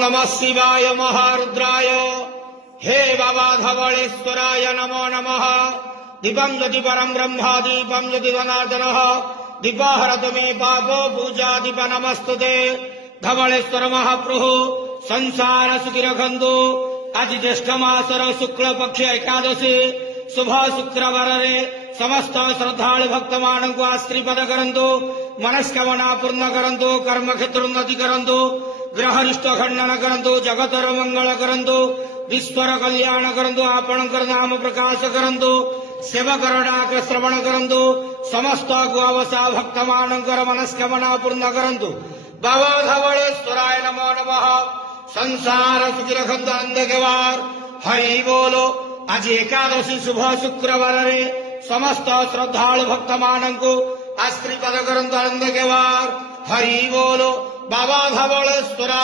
नमः शिवाय महारुद्राय हे बाबा धवलेश्वराय नमो नमः। दीपं ज्योति परं ब्रह्म दीपं ज्योति जनार्दनः दीपहरतु मे पापो पूजा दीप नमस्तुते। धवलेश्वर महाप्रभु संसार सुखी रखंतु। आज ज्येष्ठ मासर शुक्ल पक्ष एकादशी शुभ शुक्रवार समस्त श्रद्धालु भक्त मान को आश्रीपद करंतु। मनस्कामना पूर्ण करंतु। कर्म क्षेत्र उन्नति करंतु। ग्रहरिष्ट खंडन करंतु। जगतर मंगल करंतु। विश्वर कल्याण करंतु। आपणकर नाम प्रकाश करंतु। सेवकर डाक श्रवण करंतु। समस्त गोवसा भक्त मानकर मनस्कामना पूर्ण करंतु। बाबा धवलेश्वराय नमो नमः। संसार सुखी रखंतु अंधकेवार हरि बोलो। आज एकादशी शुभ शुक्रवार समस्त श्रद्धालु भक्त मानंकु आश्रीपद करंतु अंधकेवार हरि बोलो। बाबा धवलेश्वराय